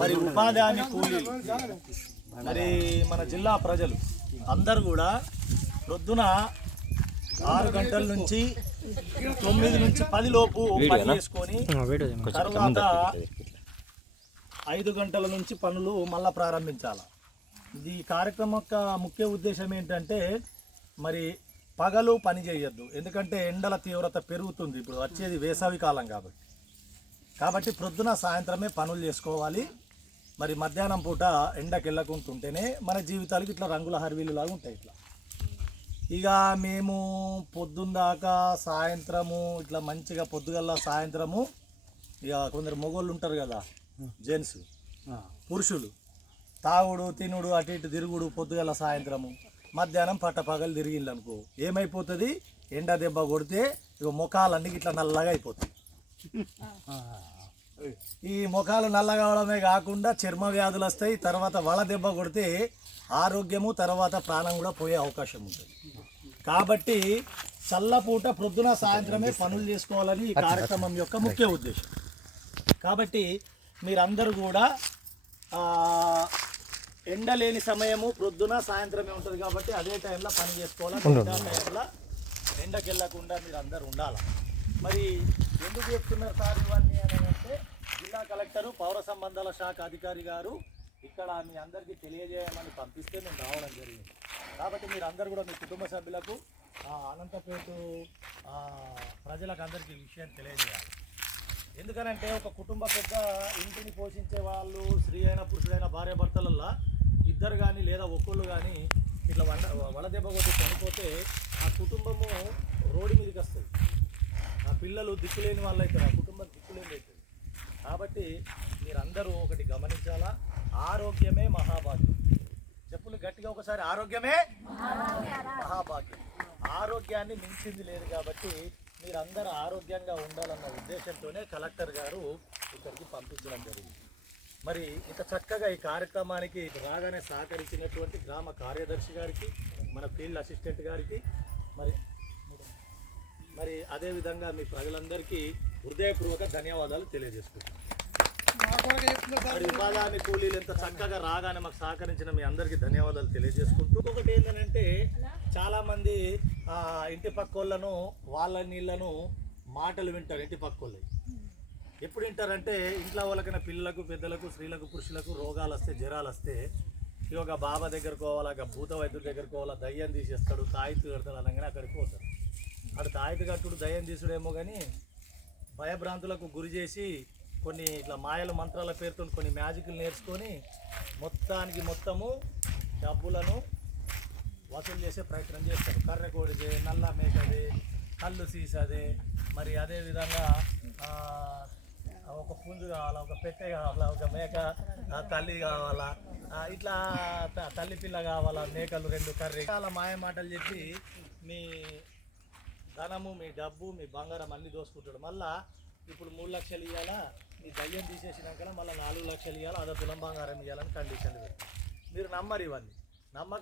మరి ఉపాధి హామీ కూలీలు మరి మన జిల్లా ప్రజలు అందరు కూడా ప్రొద్దున ఆరు గంటల నుంచి తొమ్మిది నుంచి పది లోపు పని చేసుకొని తర్వాత ఐదు గంటల నుంచి పనులు మళ్ళా ప్రారంభించాలి. ఇది ఈ కార్యక్రమం యొక్క ముఖ్య ఉద్దేశం ఏంటంటే మరి పగలు పని చేయొద్దు. ఎందుకంటే ఎండల తీవ్రత పెరుగుతుంది. ఇప్పుడు వచ్చేది వేసవి కాలం కాబట్టి. కాబట్టి ప్రొద్దున సాయంత్రమే పనులు చేసుకోవాలి. మరి మధ్యాహ్నం పూట ఎండకి వెళ్ళకుంటుంటేనే మన జీవితాలకి ఇట్లా రంగుల హర్వీలులాగా ఉంటాయి ఇట్లా. ఇక మేము పొద్దున్న దాకా సాయంత్రము ఇట్లా మంచిగా పొద్దుగల్లా సాయంత్రము ఇక కొందరు మొగోళ్ళు ఉంటారు కదా జెంట్స్ పురుషులు తాగుడు తినుడు అటు ఇటు తిరుగుడు పొద్దుగల సాయంత్రము. మధ్యాహ్నం పట్టపగలు తిరిగిండ్లు అనుకో ఏమైపోతుంది? ఎండ దెబ్బ కొడితే ఇక ముఖాలన్నీ ఇట్లా నల్లగా అయిపోతాయి. ఈ ముఖాలు నల్లగా అవడమే కాకుండా చర్మ వ్యాధులు వస్తాయి తర్వాత వల దెబ్బ కొడితే ఆరోగ్యము తర్వాత ప్రాణం కూడా పోయే అవకాశం ఉంటుంది. కాబట్టి చల్లపూట ప్రొద్దున సాయంత్రమే పనులు చేసుకోవాలని ఈ కార్యక్రమం యొక్క ముఖ్య ఉద్దేశం. కాబట్టి మీరందరూ కూడా ఎండ లేని సమయము ప్రొద్దున సాయంత్రమే ఉంటుంది కాబట్టి అదే టైంలో పని చేసుకోవాలి మిగతా టైంలో ఎండకి వెళ్ళకుండా మీరు అందరు ఉండాలి? మరి ఎందుకు చెప్తున్నారు సార్ ఇవన్నీ అని అంటే జిల్లా కలెక్టరు పౌర సంబంధాల శాఖ అధికారి గారు ఇక్కడ మీ అందరికీ తెలియజేయమని పంపిస్తే మేము రావడం జరిగింది. కాబట్టి మీరు అందరు కూడా మీ కుటుంబ సభ్యులకు అనంతపేట ప్రజలకు అందరికీ విషయం తెలియజేయాలి. ఎందుకనంటే ఒక కుటుంబ పెద్ద ఇంటిని పోషించే వాళ్ళు స్త్రీ అయిన పురుషుడైన భార్యభర్తలలో ఇద్దరు కానీ లేదా ఒక్కళ్ళు కానీ ఇట్లా వండ వడదెబ్బ కొట్టి చనిపోతే ఆ కుటుంబము రోడ్డు మీదకి పిల్లలు దిక్కులేని వాళ్ళు అవుతారు ఆ కుటుంబం దిక్కులేని అవుతుంది కాబట్టి మీరందరూ ఒకటి గమనించాలా? ఆరోగ్యమే మహాభాగ్యం. చెప్పులు గట్టిగా ఒకసారి ఆరోగ్యమే మహాభాగ్యం. ఆరోగ్యాన్ని మించింది లేదు కాబట్టి మీరందరూ ఆరోగ్యంగా ఉండాలన్న ఉద్దేశంతోనే కలెక్టర్ గారు ఇక్కడికి పంపించడం జరిగింది. మరి ఇంత చక్కగా ఈ కార్యక్రమానికి రాగానే సహకరించినటువంటి గ్రామ కార్యదర్శి గారికి మన ఫీల్డ్ అసిస్టెంట్ గారికి మరి మరి అదేవిధంగా మీ ప్రజలందరికీ హృదయపూర్వక ధన్యవాదాలు తెలియజేసుకుంటున్నాను మరి ఉపాధి కూలీలు ఎంత చక్కగా రాగానే మాకు సహకరించిన మీ అందరికీ ధన్యవాదాలు తెలియజేసుకుంటూ ఒకటి ఏంటంటే చాలామంది ఇంటి పక్కోళ్ళను వాళ్ళ నీళ్ళను మాటలు వింటారు ఇంటి పక్కోళ్ళు. ఎప్పుడు వింటారంటే ఇంట్లో వాళ్ళకైనా పిల్లలకు పెద్దలకు స్త్రీలకు పురుషులకు రోగాలు వస్తే జ్వరాలు వస్తే ఇక ఒక బాబా దగ్గరకు పోవాలా భూత వైద్యుడి దగ్గరకు పోవాలా దయ్యం తీసేస్తాడు తాయి కడతాడు అనగానే అక్కడికి పోతాడు అటు తాయిత కట్టుడు దయ్యం తీసుడేమో కానీ భయభ్రాంతులకు గురి చేసి కొన్ని ఇట్లా మాయల మంత్రాల పేరుతో కొన్ని మ్యాజిక్లు నేర్చుకొని మొత్తానికి మొత్తము డబ్బులను వసూలు చేసే ప్రయత్నం చేస్తారు. కర్రకోడిదే నల్ల మేకది కళ్ళు సీసది మరి అదే విధంగా ఒక పుంజు కావాలా ఒక పెట్టె కావాలా ఒక మేక తల్లి కావాలా ఇట్లా తల్లి పిల్ల కావాలా మేకలు రెండు కర్రీ. చాలా మాయ మాటలు చెప్పి మీ ధనము మీ డబ్బు మీ బంగారం అన్నీ దోసుకుంటాడు. మళ్ళా ఇప్పుడు మూడు లక్షలు ఇవ్వాలా మీ దయ్యం తీసేసినాక మళ్ళీ నాలుగు లక్షలు ఇవ్వాలి అదో తులం బంగారం ఇవ్వాలని కండిషన్లు పెట్టి మీరు నమ్మరు ఇవన్నీ. నమ్మక